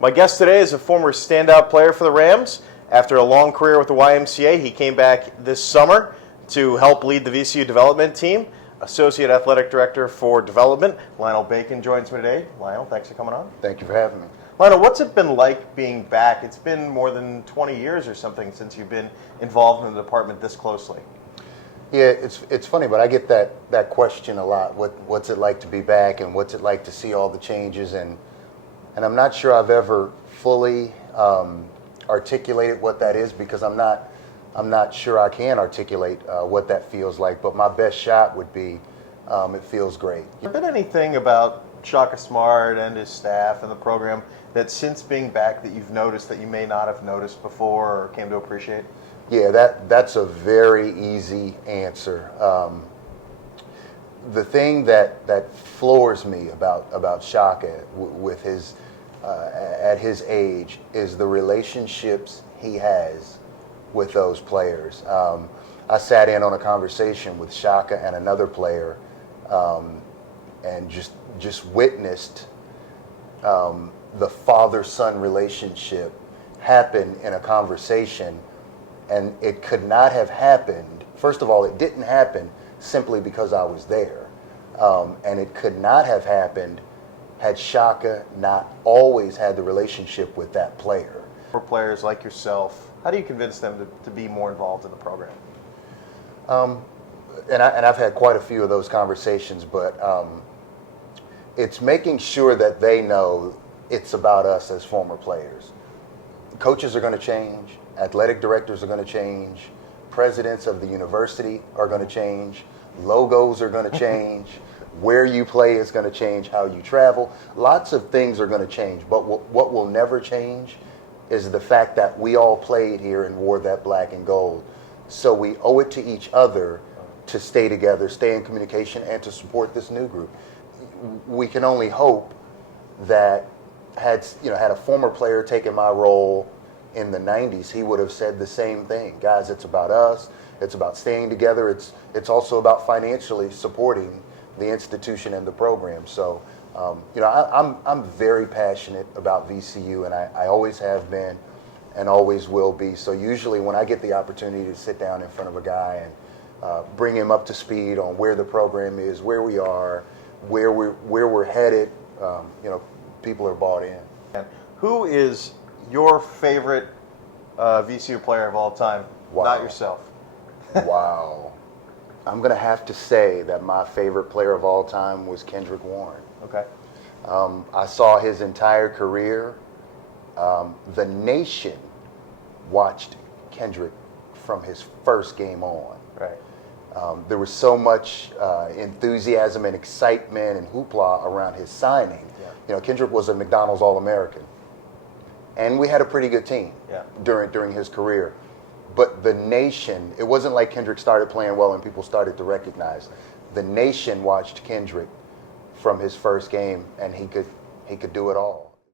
My guest today is a former standout player for the Rams. After a long career with the YMCA, he came back this summer to help lead the VCU development team. Associate Athletic Director for Development, Lionel Bacon, joins me today. Lionel, thanks for coming on. Thank you for having me. Lionel, what's it been like being back? It's been more than 20 years or something since you've been involved in the department this closely. Yeah, it's funny, but I get that question a lot. What's it like to be back, and what's it like to see all the changes? And I'm not sure I've ever fully articulated what that is, because I'm not sure I can articulate what that feels like. But my best shot would be it feels great. Has there been anything about Shaka Smart and his staff and the program that since being back that you've noticed that you may not have noticed before or came to appreciate? Yeah, that's a very easy answer. The thing that floors me about Shaka with his at his age is the relationships he has with those players. I sat in on a conversation with Shaka and another player, and just witnessed the father-son relationship happen in a conversation. And it could not have happened. First of all, it didn't happen simply because I was there. And it could not have happened had Shaka not always had the relationship with that player. For players like yourself, how do you convince them to be more involved in the program? And I've had quite a few of those conversations, but it's making sure that they know it's about us as former players. Coaches are going to change. Athletic directors are going to change. Presidents of the university are going to change. Logos are going to change. Where you play is going to change. How you travel. Lots of things are going to change. But what will never change is the fact that we all played here and wore that black and gold. So we owe it to each other to stay together, stay in communication, and to support this new group. We can only hope that had a former player taken my role in the 90s, he would have said the same thing. Guys, it's about us. It's about staying together. It's also about financially supporting the institution and the program. So, I'm very passionate about VCU, and I always have been and always will be. So usually when I get the opportunity to sit down in front of a guy and bring him up to speed on where the program is, where we are, where we're headed, people are bought in. And who is your favorite VCU player of all time? Wow. Not yourself. Wow. I'm going to have to say that my favorite player of all time was Kendrick Warren. Okay. I saw his entire career. The nation watched Kendrick from his first game on. Right. There was so much enthusiasm and excitement and hoopla around his signing. Yeah. Kendrick was a McDonald's All-American. And we had a pretty good team during his career. But the nation, it wasn't like Kendrick started playing well and people started to recognize. The nation watched Kendrick from his first game, and he could do it all.